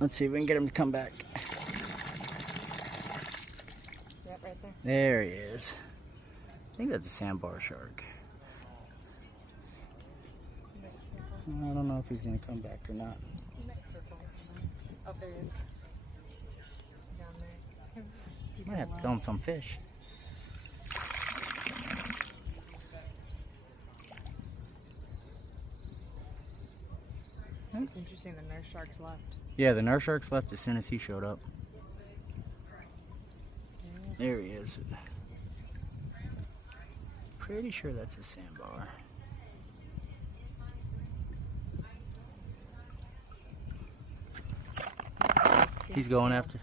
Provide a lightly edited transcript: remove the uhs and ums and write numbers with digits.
Let's see if we can get him to come back. Yep, right there. There he is. I think that's a sandbar shark. Next circle. I don't know if he's gonna come back or not. Next circle. Oh, there he is. Down there. Might have to throw him some fish. It's interesting the nurse sharks left. Yeah, the nurse sharks left as soon as he showed up. There he is. Pretty sure that's a sandbar. He's going after.